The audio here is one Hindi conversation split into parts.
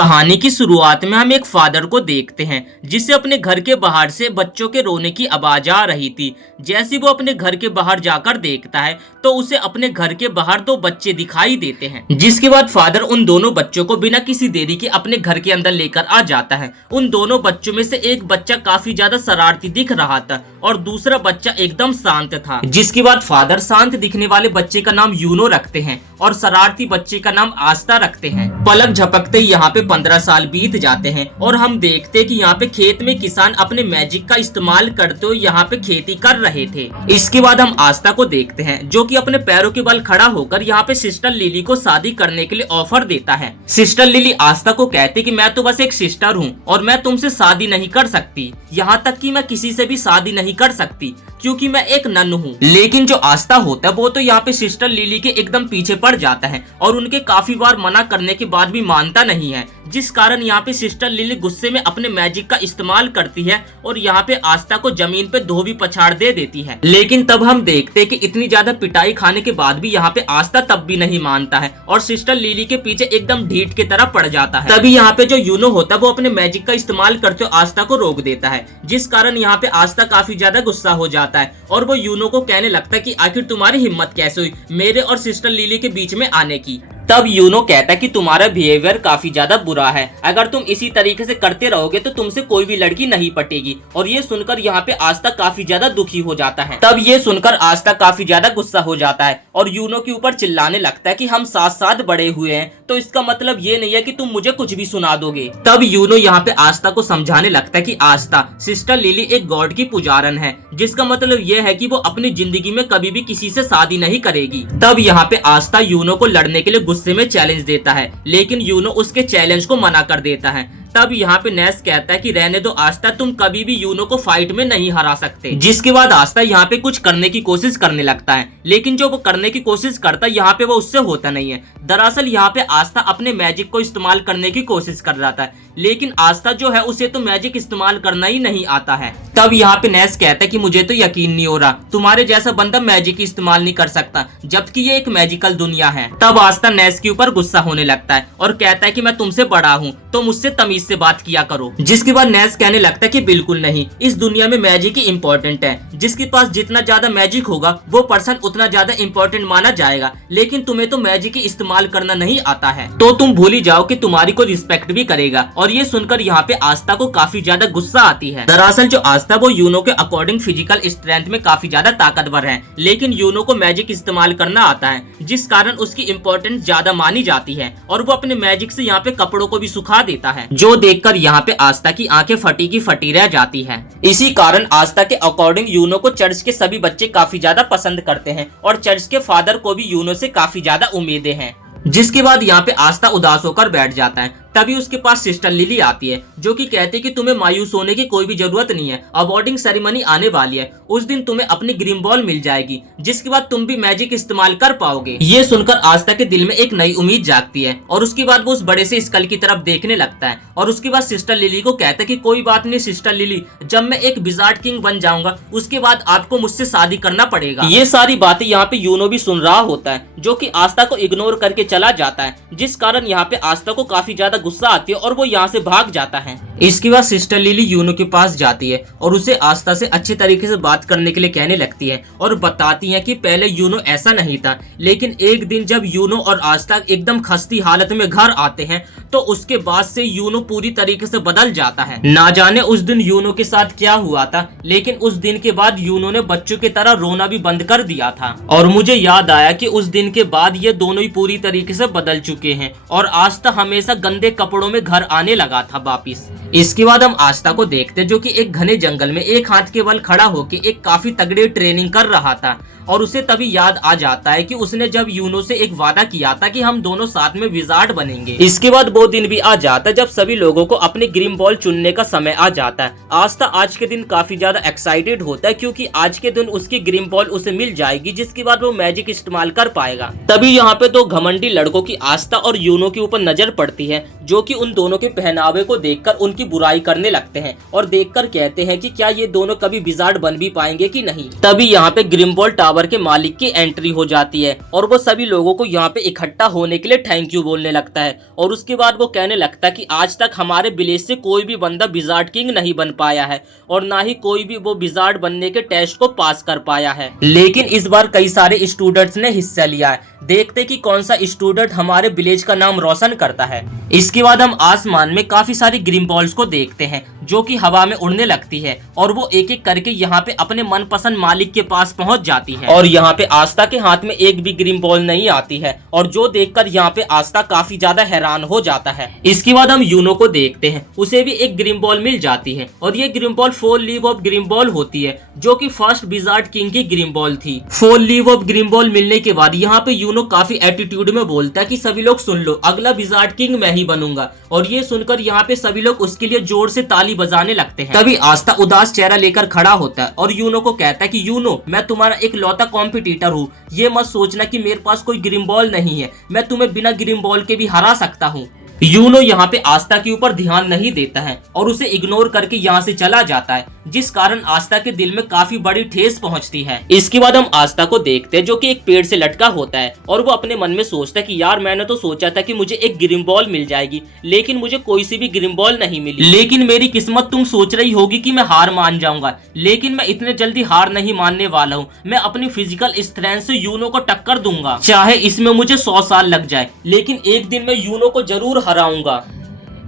कहानी की शुरुआत में हम एक फादर को देखते हैं जिसे अपने घर के बाहर से बच्चों के रोने की आवाज आ रही थी। जैसे वो अपने घर के बाहर जाकर देखता है तो उसे अपने घर के बाहर दो बच्चे दिखाई देते हैं, जिसके बाद फादर उन दोनों बच्चों को बिना किसी देरी के अपने घर के अंदर लेकर आ जाता है। उन दोनों बच्चों में से एक बच्चा काफी ज्यादा शरारती दिख रहा था और दूसरा बच्चा एकदम शांत था। जिसके बाद फादर शांत दिखने वाले बच्चे का नाम यूनो रखते हैं और शरारती बच्चे का नाम आस्था रखते हैं। पलक झपकते ही यहाँ पे 15 साल बीत जाते हैं और हम देखते हैं कि यहाँ पे खेत में किसान अपने मैजिक का इस्तेमाल करते हुए यहाँ पे खेती कर रहे थे। इसके बाद हम आस्था को देखते हैं जो कि अपने पैरों के बल खड़ा होकर यहाँ पे सिस्टर लिली को शादी करने के लिए ऑफर देता है। सिस्टर लिली आस्था को कहती कि मैं तो बस एक सिस्टर हूँ और मैं तुमसे शादी नहीं कर सकती, यहाँ तक कि मैं किसी से भी शादी नहीं कर सकती क्योंकि मैं एक नन हूँ। लेकिन जो आस्था होता है वो तो यहाँ पे सिस्टर लिली के एकदम पीछे पड़ जाता है और उनके काफी बार मना करने के बाद भी मानता नहीं है, जिस कारण यहाँ पे सिस्टर लिली गुस्से में अपने मैजिक का इस्तेमाल करती है और यहाँ पे आस्था को जमीन पे धोबी पछाड़ दे देती है। लेकिन तब हम देखते हैं कि इतनी ज्यादा पिटाई खाने के बाद भी यहाँ पे आस्था तब भी नहीं मानता है और सिस्टर लिली के पीछे एकदम ढीठ की तरह पड़ जाता है। तभी यहाँ पे जो यूनो होता है वो अपने मैजिक का इस्तेमाल करते हुए आस्था को रोक देता है, जिस कारण यहाँ पे आस्था काफी ज्यादा गुस्सा हो जाता है और वो यूनो को कहने लगता है कि आखिर तुम्हारी हिम्मत कैसे हुई मेरे और सिस्टर लिली के बीच में आने की। तब यूनो कहता है कि तुम्हारा बिहेवियर काफी ज्यादा बुरा है, अगर तुम इसी तरीके से करते रहोगे तो तुमसे कोई भी लड़की नहीं पटेगी। और ये सुनकर यहाँ पे आस्था काफी ज्यादा दुखी हो जाता है। तब ये सुनकर आस्था काफी ज्यादा गुस्सा हो जाता है और यूनो के ऊपर चिल्लाने लगता है कि हम साथ साथ बड़े हुए हैं तो इसका मतलब ये नहीं है कि तुम मुझे कुछ भी सुना दोगे। तब यूनो यहाँ पे आस्था को समझाने लगता है कि आस्था, सिस्टर लिली एक गॉड की पुजारन है, जिसका मतलब ये है कि वो अपनी जिंदगी में कभी भी किसी से शादी नहीं करेगी। तब यहाँ पे आस्था यूनो को लड़ने के लिए गुस्से में चैलेंज देता है, लेकिन यूनो उसके चैलेंज को मना कर देता है। तब यहाँ पे नेस कहता है कि रहने दो आस्था, तुम कभी भी यूनो को फाइट में नहीं हरा सकते। जिसके बाद आस्था यहाँ पे कुछ करने की कोशिश करने लगता है, लेकिन जो वो करने की कोशिश करता है यहाँ पे वो उससे होता नहीं है। दरअसल यहाँ पे आस्था अपने मैजिक को इस्तेमाल करने की कोशिश कर रहा था, लेकिन आस्था जो है उसे तो मैजिक इस्तेमाल करना ही नहीं आता है। तब यहाँ पे नेस कहता है कि मुझे तो यकीन नहीं हो रहा, तुम्हारे जैसा बंदा मैजिक इस्तेमाल नहीं कर सकता, जबकि ये एक मैजिकल दुनिया है। तब आस्था नेस के ऊपर गुस्सा होने लगता है और कहता है कि मैं तुमसे बड़ा हूँ तो मुझसे तमीज से बात किया करो। जिसके बाद नेस कहने लगता है कि बिल्कुल नहीं, इस दुनिया में मैजिक ही इम्पोर्टेंट है, जिसके पास जितना ज्यादा मैजिक होगा वो पर्सन उतना ज्यादा इम्पोर्टेंट माना जाएगा, लेकिन तुम्हें तो मैजिक ही इस्तेमाल करना नहीं आता है तो तुम भूल ही जाओ कि तुम्हारी को रिस्पेक्ट भी करेगा। और ये सुनकर यहाँ पे आस्था को काफी ज्यादा गुस्सा आती है। दरअसल जो आस्था वो यूनो के अकॉर्डिंग फिजिकल स्ट्रेंथ में काफी ज्यादा ताकतवर है, लेकिन यूनो को मैजिक इस्तेमाल करना आता है, जिस कारण उसकी इम्पोर्टेंस ज्यादा मानी जाती है और वो अपने मैजिक से यहाँ पे कपड़ों को भी सुखा देता है, जो देखकर यहाँ पे आस्था की आंखें फटी की फटी रह जाती है। इसी कारण आस्था के अकॉर्डिंग यूनो को चर्च के सभी बच्चे काफी ज्यादा पसंद करते हैं और चर्च के फादर को भी यूनो से काफी ज्यादा उम्मीदें हैं। जिसके बाद यहाँ पे आस्था उदास होकर बैठ जाता है। तभी उसके पास सिस्टर लिली आती है जो कि कहती है कि तुम्हें मायूस होने की कोई भी जरूरत नहीं है, अवॉर्डिंग सेरेमनी आने वाली है, उस दिन तुम्हें अपनी ग्रीन बॉल मिल जाएगी, जिसके बाद तुम भी मैजिक इस्तेमाल कर पाओगे। ये सुनकर आस्था के दिल में एक नई उम्मीद जागती है और उसके बाद वो उस बड़े से स्कल की तरफ देखने लगता है और उसके बाद सिस्टर लिली को कहता है कि कोई बात नहीं सिस्टर लिली, जब मैं एक विजार्ड किंग बन जाऊंगा उसके बाद आपको मुझसे शादी करना पड़ेगा। ये सारी बातें यहाँ पे यूनो भी सुन रहा होता है, जो कि आस्था को इग्नोर करके चला जाता है, जिस कारण यहाँ पे आस्था को काफी ज्यादा गुस्सा आती है और वो यहाँ से भाग जाता है। इसके बाद सिस्टर लिली यूनो के पास जाती है और उसे आस्था से अच्छे तरीके से बात करने के लिए कहने लगती है और बताती है कि पहले यूनो ऐसा नहीं था, लेकिन एक दिन जब यूनो और आस्था एकदम खस्ती हालत में घर आते हैं तो उसके बाद से यूनो पूरी तरीके से बदल जाता है। ना जाने उस दिन यूनो के साथ क्या हुआ था, लेकिन उस दिन के बाद यूनो ने बच्चों की तरह रोना भी बंद कर दिया था। और मुझे याद आया कि उस दिन के बाद ये दोनों ही पूरी तरीके से बदल चुके हैं और आस्था हमेशा गंदे कपड़ों में घर आने लगा था वापिस। इसके बाद हम आस्था को देखते जो कि एक घने जंगल में एक हाथ के बल खड़ा होकर एक काफी तगड़ी ट्रेनिंग कर रहा था और उसे तभी याद आ जाता है कि उसने जब यूनो से एक वादा किया था कि हम दोनों साथ में विजार्ड बनेंगे। इसके बाद वो दिन भी आ जाता है जब सभी लोगों को अपनी ग्रीन बॉल चुनने का समय आ जाता है। आस्था आज के दिन काफी ज्यादा एक्साइटेड होता है क्योंकि आज के दिन उसकी ग्रीन बॉल उसे मिल जाएगी, जिसके बाद वो मैजिक इस्तेमाल कर पाएगा। तभी यहाँ पे दो घमंडी लड़कों की आस्था और यूनो के ऊपर नजर पड़ती है, जो कि उन दोनों के पहनावे को देखकर उनकी उनकी बुराई करने लगते हैं और देखकर कहते हैं कि क्या ये दोनों कभी विजार्ड बन भी पाएंगे कि नहीं। तभी यहाँ पे ग्रिम्बॉल्ड टावर के मालिक की एंट्री हो जाती है और वो सभी लोगों को यहाँ पे इकट्ठा होने के लिए थैंक यू बोलने लगता है और उसके बाद वो कहने लगता है कि आज तक हमारे विलेज से कोई भी बंदा विजार्ड किंग नहीं बन पाया है और ना ही कोई भी वो विजार्ड बनने के टेस्ट को पास कर पाया है, लेकिन इस बार कई सारे स्टूडेंट्स ने हिस्सा लिया है। देखते कि कौन सा स्टूडेंट हमारे विलेज का नाम रोशन करता है। इसके बाद हम आसमान में काफी सारी ग्रिम्बॉल्स को देखते हैं जो कि हवा में उड़ने लगती है और वो एक एक करके यहाँ पे अपने मनपसंद मालिक के पास पहुंच जाती है और यहाँ पे आस्था के हाथ में एक भी ग्रिम्बॉल नहीं आती है और जो देखकर यहाँ पे आस्था काफी ज्यादा हैरान हो जाता है। इसके बाद हम यूनो को देखते हैं, उसे भी एक ग्रिम्बॉल मिल जाती है और ये ग्रिम्बॉल 4 लीव ऑफ ग्रिम्बॉल होती है जो कि फर्स्ट विजार्ड किंग की ग्रिम्बॉल थी। 4 लीव ऑफ ग्रिम्बॉल मिलने के बाद यहाँ पे यूनो काफी एटीट्यूड में बोलता है कि सभी लोग सुन लो, अगला विजार्ड किंग मैं ही बनूंगा और ये सुनकर यहाँ पे सभी लोग उसके लिए जोर से ताली बजाने लगते हैं। तभी आस्था उदास चेहरा लेकर खड़ा होता है और यूनो को कहता है कि यूनो, मैं तुम्हारा एक लौता कॉम्पिटिटर हूँ, ये मत सोचना कि मेरे पास कोई ग्रिम्बॉल नहीं है, मैं तुम्हें बिना ग्रिम्बॉल के भी हरा सकता हूँ। यूनो यहाँ पे आस्था के ऊपर ध्यान नहीं देता है और उसे इग्नोर करके यहाँ से चला जाता है, जिस कारण आस्था के दिल में काफी बड़ी ठेस पहुंचती है। इसके बाद हम आस्था को देखते हैं जो कि एक पेड़ से लटका होता है और वो अपने मन में सोचता है कि यार मैंने तो सोचा था कि मुझे एक ग्रिम्बॉल मिल जाएगी, लेकिन मुझे कोई सी भी ग्रिम्बॉल नहीं मिली। लेकिन मेरी किस्मत, तुम सोच रही होगी कि मैं हार मान जाऊंगा, लेकिन मैं इतने जल्दी हार नहीं मानने वाला हूँ। मैं अपनी फिजिकल स्ट्रेंथ से यूनो को टक्कर दूंगा, चाहे इसमें मुझे 100 साल लग जाए, लेकिन एक दिन मैं यूनो को जरूर हराऊंगा।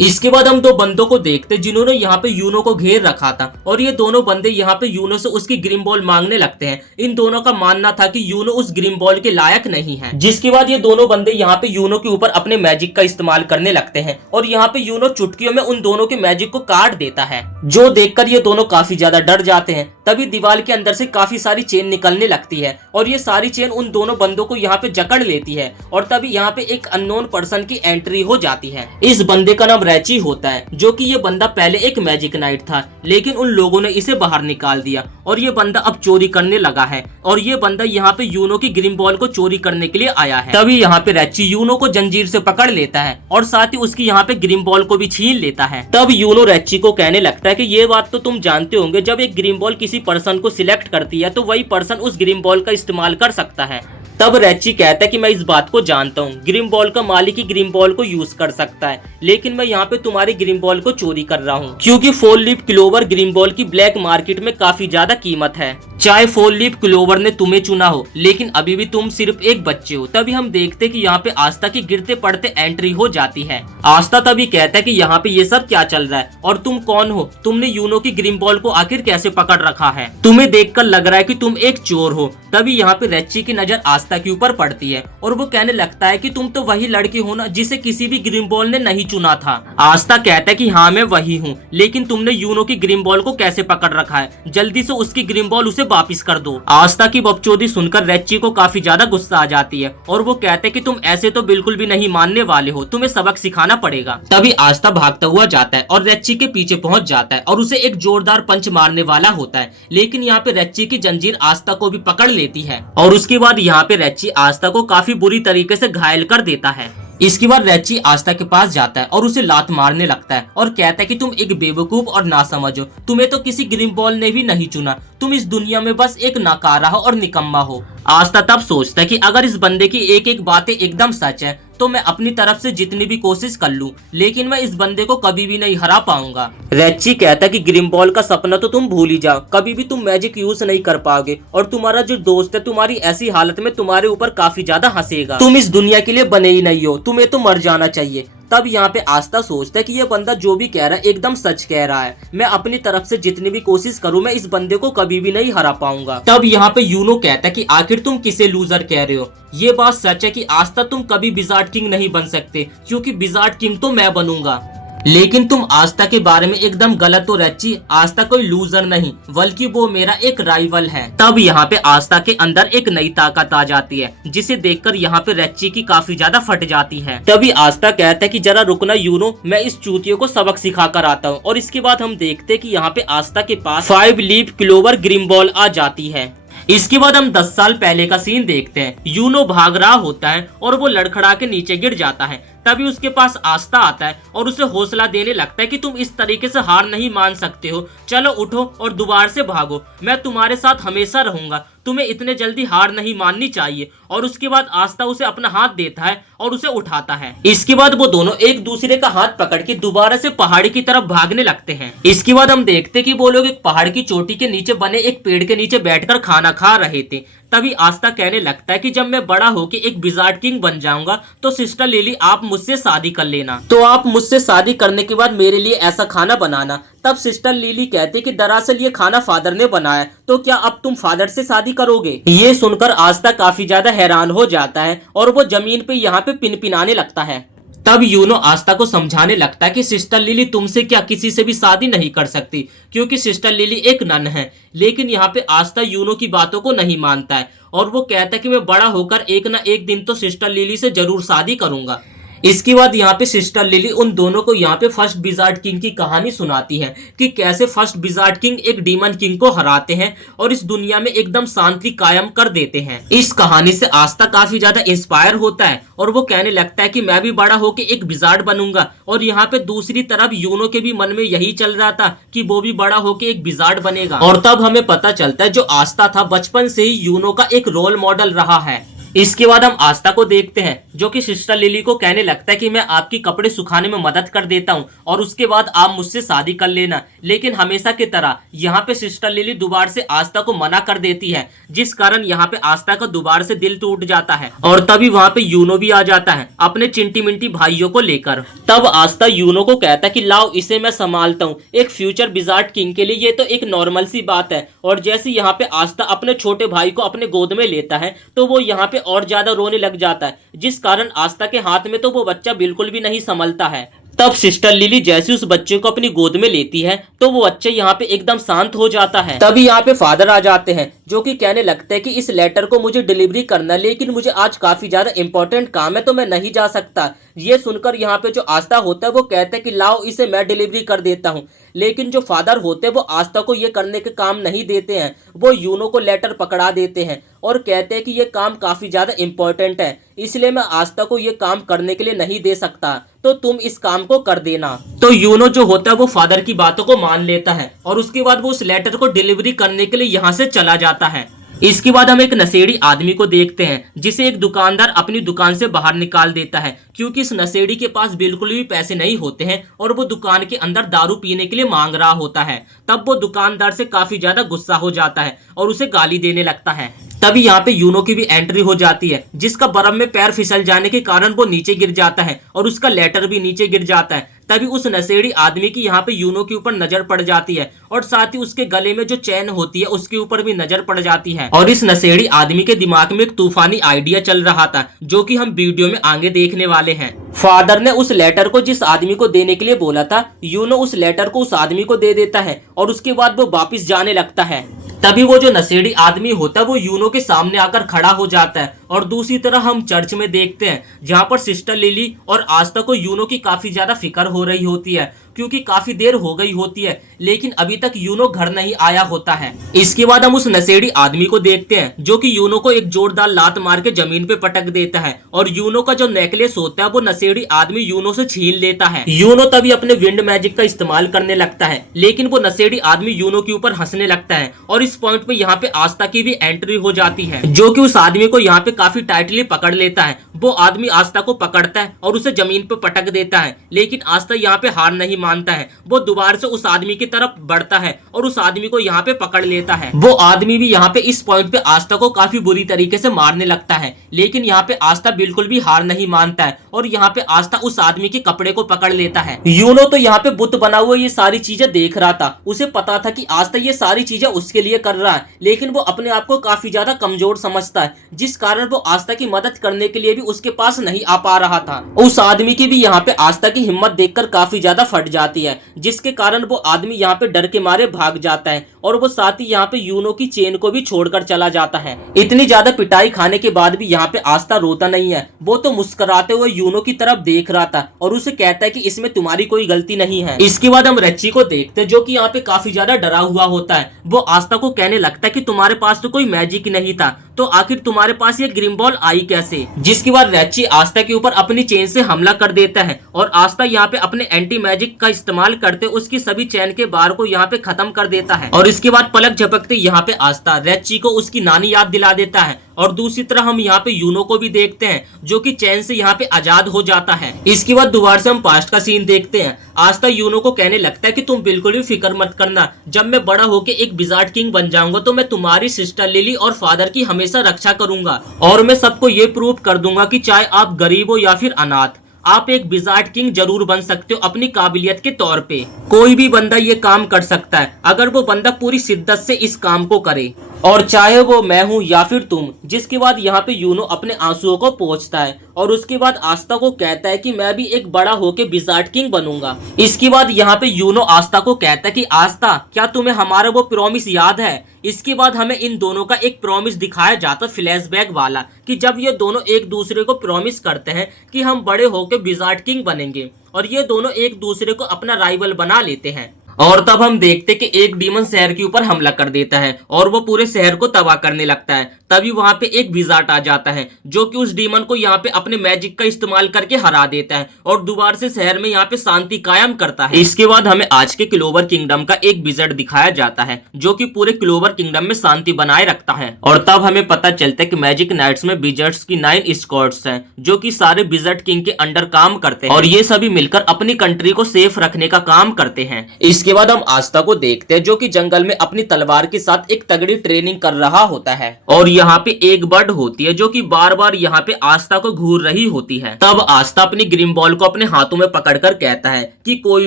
इसके बाद हम दो बंदों को देखते जिन्होंने यहाँ पे यूनो को घेर रखा था और ये दोनों बंदे यहाँ पे यूनो से उसकी ग्रिम्बॉल मांगने लगते हैं। इन दोनों का मानना था कि यूनो उस ग्रिम्बॉल के लायक नहीं है, जिसके बाद ये दोनों बंदे यहाँ पे यूनो के ऊपर अपने मैजिक का इस्तेमाल करने लगते हैं और यहाँ पे यूनो चुटकियों में उन दोनों के मैजिक को काट देता है, जो देखकर ये दोनों काफी ज्यादा डर जाते हैं। तभी दीवार के अंदर से काफी सारी चेन निकलने लगती है और ये सारी चेन उन दोनों बंदों को यहाँ पे जकड़ लेती है और तभी यहाँ पे एक अननोन पर्सन की एंट्री हो जाती है। इस बंदे का नाम रैची होता है, जो कि ये बंदा पहले एक मैजिक नाइट था, लेकिन उन लोगों ने इसे बाहर निकाल दिया और ये बंदा अब चोरी करने लगा है और ये बंदा यहाँ पे यूनो की ग्रिम्बॉल को चोरी करने के लिए आया है। तभी यहाँ पे रैची यूनो को जंजीर से पकड़ लेता है और साथ ही उसकी यहाँ पे ग्रिम्बॉल को भी छीन लेता है। तब यूनो रैची को कहने लगता है कि ये बात तो तुम जानते होंगे, जब एक ग्रिम्बॉल किसी पर्सन को सिलेक्ट करती है तो वही पर्सन उस ग्रिम्बॉल का इस्तेमाल कर सकता है। तब रैची कहता है कि मैं इस बात को जानता हूँ, ग्रिम्बॉल का मालिक ही ग्रिम्बॉल को यूज कर सकता है, लेकिन मैं यहाँ पे तुम्हारी ग्रिम्बॉल को चोरी कर रहा हूँ क्योंकि 4 लीफ क्लोवर ग्रिम्बॉल की ब्लैक मार्केट में काफी ज्यादा कीमत है। चाहे 4 लीफ क्लोवर ने तुम्हें चुना हो, लेकिन अभी भी तुम सिर्फ एक बच्चे हो। तभी हम देखते कि यहाँ पे आस्था की गिरते पड़ते एंट्री हो जाती है। आस्था तभी कहता है कि यहाँ पे ये सब क्या चल रहा है और तुम कौन हो, तुमने यूनो की ग्रिम्बॉल को आखिर कैसे पकड़ रखा है, तुम्हें देखकर लग रहा है कि तुम एक चोर हो। तभी यहाँ पे रैची की नजर आस्था के ऊपर पड़ती है और वो कहने लगता है कि तुम तो वही लड़की हो ना जिसे किसी भी ग्रिम्बॉल ने नहीं चुना था। आस्था कहता है कि हाँ मैं वही हूँ, लेकिन तुमने यूनो की ग्रिम्बॉल को कैसे पकड़ रखा है, जल्दी से उसकी ग्रिम्बॉल उसे वापिस कर दो। आस्था की बकचोदी सुनकर रैची को काफी ज्यादा गुस्सा आ जाती है और वो कहते हैं कि तुम ऐसे तो बिल्कुल भी नहीं मानने वाले हो, तुम्हें सबक सिखाना पड़ेगा। तभी आस्था भागता हुआ जाता है और रैची के पीछे पहुंच जाता है और उसे एक जोरदार पंच मारने वाला होता है, लेकिन यहाँ पे रैची की जंजीर आस्था को भी पकड़ लेती है और उसके बाद यहाँ पे रैची आस्था को काफी बुरी तरीके से घायल कर देता है। इसके बाद रैची आस्था के पास जाता है और उसे लात मारने लगता है और कहता है कि तुम एक बेवकूफ और नासमझ हो, तुम्हें तो किसी ग्रिम्बॉल ने भी नहीं चुना, तुम इस दुनिया में बस एक नाकारा हो और निकम्मा हो। आस्था तब सोचता है कि अगर इस बंदे की एक एक बातें एकदम सच है तो मैं अपनी तरफ से जितनी भी कोशिश कर लूं, लेकिन मैं इस बंदे को कभी भी नहीं हरा पाऊंगा। रैची कहता है कि ग्रिम्बॉल का सपना तो तुम भूल ही जाओ, कभी भी तुम मैजिक यूज नहीं कर पाओगे और तुम्हारा जो दोस्त है तुम्हारी ऐसी हालत में तुम्हारे ऊपर काफी ज्यादा हंसेगा, तुम इस दुनिया के लिए बने ही नहीं हो, तुम्हें तो मर जाना चाहिए। तब यहाँ पे आस्था सोचता है कि ये बंदा जो भी कह रहा है एकदम सच कह रहा है, मैं अपनी तरफ से जितनी भी कोशिश करूँ मैं इस बंदे को कभी भी नहीं हरा पाऊंगा। तब यहाँ पे यूनो कहता है कि आखिर तुम किसे लूजर कह रहे हो, ये बात सच है कि आस्था तुम कभी विजार्ड किंग नहीं बन सकते, क्योंकि विजार्ड किंग तो मैं बनूंगा, लेकिन तुम आस्था के बारे में एकदम गलत हो रैची, आस्था कोई लूजर नहीं बल्कि वो मेरा एक राइवल है। तब यहाँ पे आस्था के अंदर एक नई ताकत आ जाती है, जिसे देखकर यहाँ पे रैची की काफी ज्यादा फट जाती है। तभी आस्था कहता है कि जरा रुकना यूनो, मैं इस चूतियों को सबक सिखा कर आता हूँ। और इसके बाद हम देखते कि यहाँ पे आस्था के पास 5 लीफ क्लोवर ग्रिम्बॉल आ जाती है। इसके बाद हम 10 साल पहले का सीन देखते हैं। यूनो भाग रहा होता है और वो लड़खड़ा के नीचे गिर जाता है। तभी उसके पास आस्था आता है और उसे हौसला देने लगता है कि तुम इस तरीके से हार नहीं मान सकते हो, चलो उठो और दोबारा से भागो, मैं तुम्हारे साथ हमेशा रहूंगा, तुम्हें इतने जल्दी हार नहीं माननी चाहिए। और उसके बाद आस्था उसे अपना हाथ देता है और उसे उठाता है। इसके बाद वो दोनों एक दूसरे का हाथ पकड़ के दोबारा से पहाड़ी की तरफ भागने लगते हैं। इसके बाद हम देखते हैं कि वो लोग एक पहाड़ की चोटी के नीचे बने एक पेड़ के नीचे बैठकर खाना खा रहे थे। तभी आस्था कहने लगता है कि जब मैं बड़ा होके एक विजार्ड किंग बन जाऊंगा तो सिस्टर लिली आप मुझसे शादी कर लेना, तो आप मुझसे शादी करने के बाद मेरे लिए ऐसा खाना बनाना। तब सिस्टर लिली कहते कि दरअसल ये खाना फादर ने बनाया, तो क्या अब तुम फादर से शादी करोगे? ये सुनकर आस्था काफी ज्यादा हैरान हो जाता है और वो जमीन पे यहाँ पे पिनपिनाने लगता है। तब यूनो आस्था को समझाने लगता है कि सिस्टर लिली तुमसे क्या किसी से भी शादी नहीं कर सकती, क्योंकि सिस्टर लिली एक नन है। लेकिन यहाँ पे आस्था यूनो की बातों को नहीं मानता है और वो कहता है कि मैं बड़ा होकर एक ना एक दिन तो सिस्टर लिली से जरूर शादी करूंगा। इसके बाद यहाँ पे सिस्टर लिली उन दोनों को यहाँ पे फर्स्ट विजार्ड किंग की कहानी सुनाती है कि कैसे फर्स्ट विजार्ड किंग एक डीमन किंग को हराते हैं और इस दुनिया में एकदम शांति कायम कर देते हैं। इस कहानी से आस्था काफी ज्यादा इंस्पायर होता है और वो कहने लगता है कि मैं भी बड़ा होके एक विजार्ड बनूंगा। और यहाँ पे दूसरी तरफ यूनो के भी मन में यही चल रहा था कि वो भी बड़ा होके एक विजार्ड बनेगा। और तब हमें पता चलता है जो आस्था था बचपन से ही यूनो का एक रोल मॉडल रहा है। इसके बाद हम आस्था को देखते हैं जो कि सिस्टर लिली को कहने लगता है कि मैं आपकी कपड़े सुखाने में मदद कर देता हूं और उसके बाद आप मुझसे शादी कर लेना। लेकिन हमेशा की तरह यहाँ पे सिस्टर लिली दोबारा से आस्था को मना कर देती है, जिस कारण यहाँ पे आस्था का दोबारा से दिल टूट जाता है। और तभी वहाँ पे यूनो भी आ जाता है अपने चिंटी मिंटी भाइयों को लेकर। तब आस्था यूनो को कहता है कि लाओ इसे मैं संभालता हूँ, एक फ्यूचर विजार्ड किंग के लिए ये तो एक नॉर्मल सी बात है। और जैसे यहाँ पे आस्था अपने छोटे भाई को अपने गोद में लेता है तो वो यहाँ पे और ज्यादा रोने लग जाता है, जिस कारण आस्था के हाथ में तो वो बच्चा बिल्कुल भी नहीं संभलता है। तब सिस्टर लिली जैसे उस बच्चे को अपनी गोद में लेती है तो वो बच्चे यहाँ पे एकदम शांत हो जाता है। तभी यहाँ पे फादर आ जाते हैं जो कि कहने लगते हैं कि इस लेटर को मुझे डिलीवरी करना, लेकिन मुझे आज काफी ज्यादा इंपॉर्टेंट काम है तो मैं नहीं जा सकता। ये सुनकर यहाँ पे जो आस्था होता है वो कहते हैं कि लाओ इसे मैं डिलीवरी कर देता हूँ। लेकिन जो फादर होते हैं वो आस्था को ये करने के काम नहीं देते हैं, वो यूनो को लेटर पकड़ा देते हैं और कहते हैं कि ये काम काफी ज्यादा इंपॉर्टेंट है, इसलिए मैं आस्था को ये काम करने के लिए नहीं दे सकता, तो तुम इस काम को कर देना। तो यूनो जो होता है वो फादर की बातों को मान लेता है और उसके बाद वो उस लेटर को डिलीवरी करने के लिए यहाँ से चला जाता है। इसके बाद हम एक नशेड़ी आदमी को देखते हैं जिसे एक दुकानदार अपनी दुकान से बाहर निकाल देता है, क्योंकि इस नशेड़ी के पास बिल्कुल भी पैसे नहीं होते हैं और वो दुकान के अंदर दारू पीने के लिए मांग रहा होता है। तब वो दुकानदार से काफी ज्यादा गुस्सा हो जाता है और उसे गाली देने लगता है। तभी यहाँ पे यूनो की भी एंट्री हो जाती है, जिसका बर्फ में पैर फिसल जाने के कारण वो नीचे गिर जाता है और उसका लेटर भी नीचे गिर जाता है। तभी उस नशेड़ी आदमी की यहाँ पे यूनो के ऊपर नजर पड़ जाती है और साथ ही उसके गले में जो चैन होती है उसके ऊपर भी नजर पड़ जाती है। और इस नशेड़ी आदमी के दिमाग में एक तूफानी आइडिया चल रहा था जो कि हम वीडियो में आगे देखने वाले हैं। फादर ने उस लेटर को जिस आदमी को देने के लिए बोला था, यूनो उस लेटर को उस आदमी को दे देता है और उसके बाद वो वापिस जाने लगता है। तभी वो जो नशेड़ी आदमी होता है वो यूनो के सामने आकर खड़ा हो जाता है। और दूसरी तरफ हम चर्च में देखते हैं जहाँ पर सिस्टर लिली और आस्था को यूनो की काफी ज्यादा फिक्र हो रही होती है, क्योंकि काफी देर हो गई होती है लेकिन अभी तक यूनो घर नहीं आया होता है। इसके बाद हम उस नशेड़ी आदमी को देखते हैं जो कि यूनो को एक जोरदार लात मार के जमीन पे पटक देता है और यूनो का जो नेकलेस होता है वो नशेड़ी आदमी यूनो से छीन लेता है। यूनो तभी अपने विंड मैजिक का इस्तेमाल करने लगता है, लेकिन वो नशेड़ी आदमी यूनो के ऊपर हंसने लगता है। और इस पॉइंट पे यहाँ पे आस्था की भी एंट्री हो जाती है जो कि उस आदमी को यहाँ पे काफी टाइटली पकड़ लेता है। वो आदमी आस्था को पकड़ता है और उसे जमीन पे पटक देता है, लेकिन आस्था यहाँ पे हार नहीं मानता है। वो दोबारा से उस आदमी की तरफ बढ़ता है और उस आदमी को यहाँ पे पकड़ लेता है। वो आदमी भी यहाँ पे इस पॉइंट पे आस्था को काफी बुरी तरीके से मारने लगता है, लेकिन यहाँ पे आस्था बिल्कुल भी हार नहीं मानता है और यहाँ पे आस्था उस आदमी के कपड़े को पकड़ लेता है। यूनो तो यहाँ पे बुत बना हुआ ये सारी चीजें देख रहा था, उसे पता था कि आस्था ये सारी चीजें उसके लिए कर रहा है, लेकिन वो अपने आप को काफी ज्यादा कमजोर समझता है, जिस कारण वो आस्था की मदद करने के लिए भी उसके पास नहीं आ पा रहा था। उस आदमी की भी यहाँ पे आस्था की हिम्मत देखकर काफी ज्यादा फट जाती है, जिसके कारण वो आदमी यहाँ पे डर के मारे भाग जाता है और वो साथ ही यहाँ पे यूनो की चेन को भी छोड़कर चला जाता है। इतनी ज्यादा पिटाई खाने के बाद भी यहाँ पे आस्था रोता नहीं है, वो तो मुस्कुराते हुए यूनो की तरफ देख रहा था और उसे कहता है कि इसमें तुम्हारी कोई गलती नहीं है। इसके बाद हम रच्ची को देखते हैं जो कि यहाँ पे काफी ज्यादा डरा हुआ होता है। वो आस्था को कहने लगता है कि तुम्हारे पास तो कोई मैजिक नहीं था, तो आखिर तुम्हारे पास ये ग्रीन बॉल आई कैसे। जिसके बाद रेची आस्था के ऊपर अपनी चेन से हमला कर देता है और आस्था यहाँ पे अपने एंटी मैजिक का इस्तेमाल करते उसकी सभी चैन के बार को यहाँ पे खत्म कर देता है। और इसके बाद पलक झपकते यहाँ पे आस्था रेची को उसकी नानी याद दिला देता है। और दूसरी तरह हम यहाँ पे यूनो को भी देखते हैं जो कि चैन से यहाँ पे आजाद हो जाता है। इसके बाद दोबारा से हम पास्ट का सीन देखते हैं। आस्था यूनो को कहने लगता है कि तुम बिल्कुल भी फिक्र मत करना, जब मैं बड़ा होके एक विजार्ड किंग बन जाऊंगा तो मैं तुम्हारी सिस्टर लिली और फादर की हमेशा रक्षा करूंगा और मैं सबको ये प्रूव कर दूंगा कि चाहे आप गरीब हो या फिर अनाथ, आप एक विजार्ड किंग जरूर बन सकते हो अपनी काबिलियत के तौर पे। कोई भी बंदा ये काम कर सकता है अगर वो बंदा पूरी शिद्दत से इस काम को करे, और चाहे वो मैं हूँ या फिर तुम। जिसके बाद यहाँ पे यूनो अपने आंसुओं को पोंछता है और उसके बाद आस्था को कहता है कि मैं भी एक बड़ा होके विजार्ड किंग बनूंगा। इसके बाद यहाँ पे यूनो आस्था को कहता है कि आस्था, क्या तुम्हें हमारा वो प्रॉमिस याद है। इसके बाद हमें इन दोनों का एक प्रॉमिस दिखाया जाता फ्लैशबैक वाला कि जब ये दोनों एक दूसरे को प्रॉमिस करते हैं कि हम बड़े होके विजार्ड किंग बनेंगे, और ये दोनों एक दूसरे को अपना राइवल बना लेते हैं। और तब हम देखते कि एक डीमन शहर के ऊपर हमला कर देता है और वो पूरे शहर को तबाह करने लगता है। तभी वहां पे एक विजार्ड आ जाता है जो कि उस डीमन को यहाँ पे अपने मैजिक का इस्तेमाल करके हरा देता है और दोबारा से शहर में यहाँ पे शांति कायम करता है। इसके बाद हमें आज के क्लोवर किंगडम का एक विजार्ड दिखाया जाता है जो कि पूरे क्लोवर किंगडम में शांति बनाए रखता है। और तब हमें पता चलता है कि मैजिक नाइट्स में विजार्ड्स की 9 स्क्वाड्स हैं जो कि सारे विजार्ड किंग के अंडर काम करते हैं और ये सभी मिलकर अपनी कंट्री को सेफ रखने का काम करते हैं। इसके बाद हम आस्था को देखते हैं जो कि जंगल में अपनी तलवार के साथ एक तगड़ी ट्रेनिंग कर रहा होता है और यहाँ पे एक बर्ड होती है जो कि बार बार यहाँ पे आस्था को घूर रही होती है। तब आस्था अपनी ग्रीन बॉल को अपने हाथों में पकड़कर कहता है कि कोई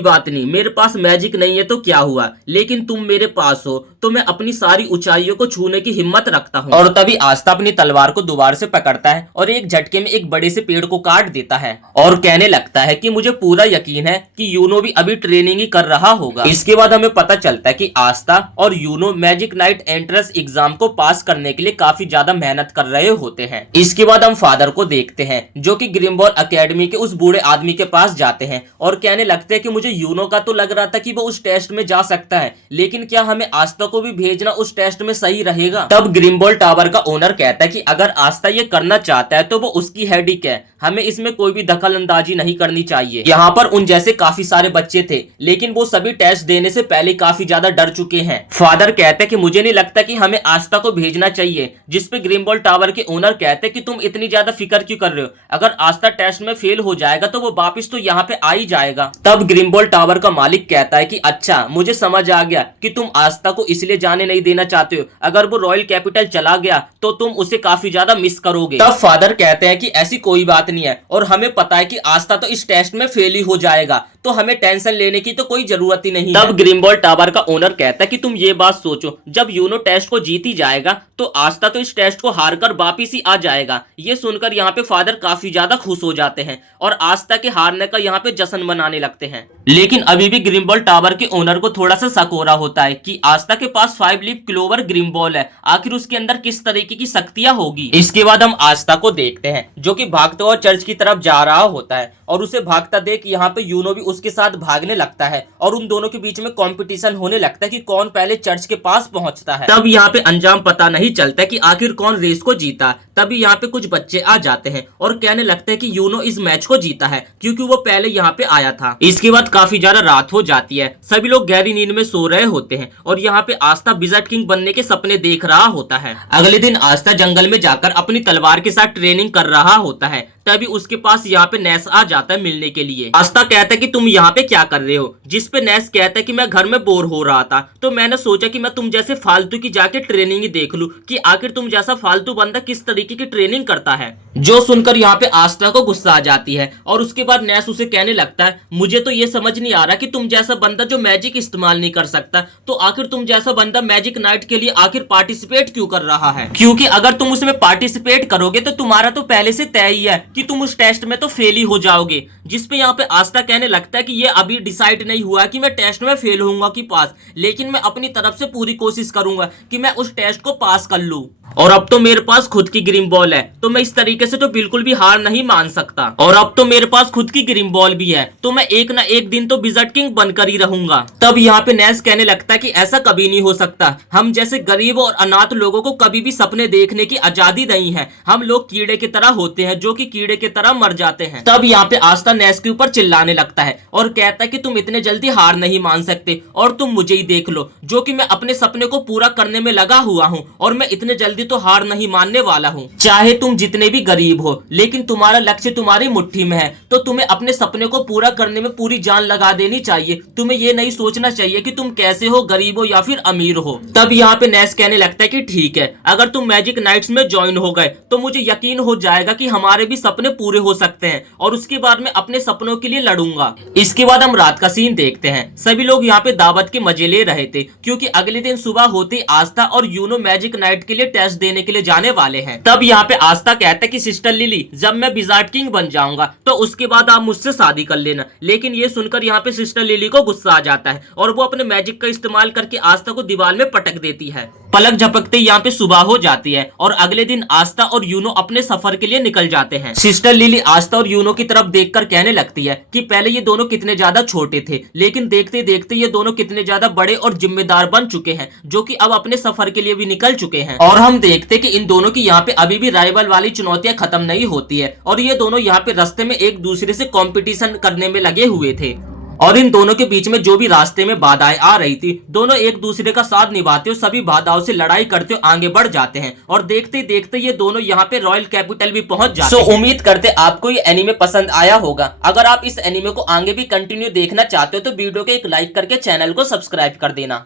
बात नहीं, मेरे पास मैजिक नहीं है तो क्या हुआ, लेकिन तुम मेरे पास हो तो मैं अपनी सारी ऊंचाइयों को छूने की हिम्मत रखता हूँ। और तभी आस्था अपनी तलवार को दोबारा से पकड़ता है और एक झटके में एक बड़े से पेड़ को काट देता है और कहने लगता है कि मुझे पूरा यकीन है कि यूनो भी अभी ट्रेनिंग ही कर रहा होगा। इसके बाद हमें पता चलता है कि आस्था और Yuno magic knight entrance exam को पास करने के लिए काफी ज्यादा मेहनत कर रहे होते हैं। इसके बाद हम फादर को देखते हैं जो कि ग्रीन बॉल एकेडमी के उस बूढ़े आदमी के पास जाते हैं और कहने लगते हैं कि मुझे यूनो का तो लग रहा था कि वो उस टेस्ट में जा सकता है, लेकिन क्या हमें आस्था को भी भेजना उस टेस्ट में सही रहेगा। तब ग्रीन बॉल टावर का ओनर कहता है कि अगर आस्था ये करना चाहता है तो वो उसकी हेडेक है, हमें इसमें कोई भी दखल अंदाजी नहीं करनी चाहिए। यहाँ पर उन जैसे काफी सारे बच्चे थे लेकिन वो सभी टेस्ट देने से पहले काफी ज्यादा डर चुके हैं। फादर कहते हैं कि मुझे नहीं लगता कि हमें आस्था को भेजना चाहिए, जिसपे ग्रीन बॉल टावर के ओनर कहते हैं कि तुम इतनी ज्यादा फिक्र क्यों कर रहे हो, अगर आस्था टेस्ट में फेल हो जाएगा तो वो वापिस तो यहाँ पे आ ही जाएगा। तब ग्रीन बॉल टावर का मालिक कहता है कि अच्छा, मुझे समझ आ गया कि तुम आस्था को इसलिए जाने नहीं देना चाहते हो, अगर वो रॉयल कैपिटल चला गया तो तुम उसे काफी ज्यादा मिस करोगे। तब फादर कहते हैं कि ऐसी कोई बात नहीं है और हमें पता है कि आस्था तो इस टेस्ट में फेल ही हो जाएगा, तो हमें टेंशन लेने की तो कोई जरूरत ही नहीं। तब ग्रीन बॉल टावर का ओनर कहता है कि तुम ये बात सोचो, जब यूनो टेस्ट को जीत ही जाएगा तो आस्था तो इस टेस्ट को हारकर वापिस ही आ जाएगा। ये सुनकर यहाँ पे फादर काफी ज्यादा खुश हो जाते हैं और आस्था के हारने का यहाँ पे जश्न मनाने लगते हैं। लेकिन अभी भी ग्रीन बॉल टावर के ओनर को थोड़ा सा शक हो रहा होता है कि आस्था के पास 5 लीफ क्लोवर ग्रीन बॉल है, आखिर उसके अंदर किस तरीके की शक्तियां होगी। इसके बाद हम आस्था को देखते हैं जो कि भागते हुए चर्च की तरफ जा रहा होता है और उसे भागता देख यहाँ पे यूनो भी उसके साथ भागने लगता है और उन दोनों के बीच में कंपटीशन होने लगता है कि कौन पहले चर्च के पास पहुंचता है। तब यहाँ पे अंजाम पता नहीं चलता कि आखिर कौन रेस को जीता। तभी यहाँ पे कुछ बच्चे आ जाते हैं और कहने लगते हैं कि यूनो इस मैच को जीता है क्योंकि वो पहले यहाँ पे आया था। इसके बाद काफी ज्यादा रात हो जाती है, सभी लोग गहरी नींद में सो रहे होते हैं और यहाँ पे आस्था विजार्ड किंग बनने के सपने देख रहा होता है। अगले दिन आस्था जंगल में जाकर अपनी तलवार के साथ ट्रेनिंग कर रहा होता है। तभी उसके पास यहाँ पे नेस आ जाता है मिलने के लिए। आस्था कहता है कि तुम यहाँ पे क्या कर रहे हो, जिस पे नेस कहता है कि मैं घर में बोर हो रहा था तो मैंने सोचा कि मैं तुम जैसे फालतू की जाके ट्रेनिंग ही देख लूं कि आखिर तुम जैसा फालतू बंदा किस तरीके की ट्रेनिंग करता है। जो सुनकर यहाँ पे आस्था को गुस्सा आ जाती है और उसके बाद नेस उसे कहने लगता है मुझे तो ये समझ नहीं आ रहा कि तुम जैसा बंदा जो मैजिक इस्तेमाल नहीं कर सकता तो आखिर तुम जैसा बंदा मैजिक नाइट के लिए आखिर पार्टिसिपेट क्यों कर रहा है, क्योंकि अगर तुम उसमें पार्टिसिपेट करोगे तो तुम्हारा तो पहले से तय ही है कि तुम उस टेस्ट में तो फेल ही हो जाओगे। जिसपे यहाँ पे आस्था कहने लगता है कि ये अभी डिसाइड नहीं हुआ कि मैं टेस्ट में फेल होऊंगा कि पास, लेकिन मैं अपनी तरफ से पूरी कोशिश करूंगा कि मैं उस टेस्ट को पास कर लूं। और अब तो मेरे पास खुद की ग्रीन बॉल है, तो मैं इस तरीके से तो बिल्कुल भी हार नहीं मान सकता। और अब तो मेरे पास खुद की ग्रीन बॉल भी है, तो मैं एक ना एक दिन तो विजार्ड किंग बनकर ही रहूंगा। तब यहाँ पे नेस कहने लगता है कि ऐसा कभी नहीं हो सकता, हम जैसे गरीब और अनाथ लोगों को कभी भी सपने देखने की आजादी नहीं है। हम लोग कीड़े की तरह होते हैं जो कि कीड़े की तरह मर जाते हैं। तब यहाँ पे आस्था नेस के ऊपर चिल्लाने लगता है और कहता है कि तुम इतने जल्दी हार नहीं मान सकते, और तुम मुझे ही देख लो जो कि मैं अपने सपने को पूरा करने में लगा हुआ हूँ, और मैं इतने जल्दी तो हार नहीं मानने वाला हूँ। चाहे तुम जितने भी गरीब हो, लेकिन तुम्हारा लक्ष्य तुम्हारी मुट्ठी में है, तो तुम्हें अपने सपने को पूरा करने में पूरी जान लगा देनी चाहिए। तुम्हें ये नहीं सोचना चाहिए कि तुम कैसे हो, गरीब हो या फिर अमीर हो। तब यहाँ पे नेस कहने लगता है कि ठीक है, अगर तुम मैजिक नाइट्स में ज्वाइन हो गए तो मुझे यकीन हो जाएगा कि हमारे भी सपने पूरे हो सकते हैं, और उसके बाद मैं अपने सपनों के लिए लड़ूंगा। इसके बाद हम रात का सीन देखते हैं। सभी लोग यहाँ पे दावत के मजे ले रहे थे, क्योंकि अगले दिन सुबह होते ही आस्था और यूनो मैजिक नाइट के लिए टेस्ट देने के लिए जाने वाले हैं। तब यहाँ पे आस्था कहता है कि सिस्टर लिली, जब मैं विजार्ड किंग बन जाऊंगा तो उसके बाद आप मुझसे शादी कर लेना। लेकिन ये सुनकर यहाँ पे सिस्टर लिली को गुस्सा आ जाता है और वो अपने मैजिक का इस्तेमाल करके आस्था को दीवार में पटक देती है। पलक झपकते यहाँ पे सुबह हो जाती है और अगले दिन आस्था और यूनो अपने सफर के लिए निकल जाते हैं। सिस्टर लिली आस्था और यूनो की तरफ देखकर कहने लगती है कि पहले ये दोनों कितने ज्यादा छोटे थे, लेकिन देखते देखते ये दोनों कितने ज्यादा बड़े और जिम्मेदार बन चुके हैं, जो कि अब अपने सफर के लिए भी निकल चुके हैं। और हम देखते कि इन दोनों की यहाँ पे अभी भी राइवल वाली चुनौतियां खत्म नहीं होती है, और ये दोनों यहाँ पे रास्ते में एक दूसरे से कंपटीशन करने में लगे हुए थे। और इन दोनों के बीच में जो भी रास्ते में बाधाएं आ रही थी, दोनों एक दूसरे का साथ निभाते हुए सभी बाधाओं से लड़ाई करते हुए आगे बढ़ जाते हैं, और देखते देखते ये दोनों यहाँ पे रॉयल कैपिटल भी पहुंच जाते हैं। उम्मीद करते आपको ये एनीमे पसंद आया होगा। अगर आप इस एनीमे को आगे भी कंटिन्यू देखना चाहते हो तो वीडियो को एक लाइक करके चैनल को सब्सक्राइब कर देना।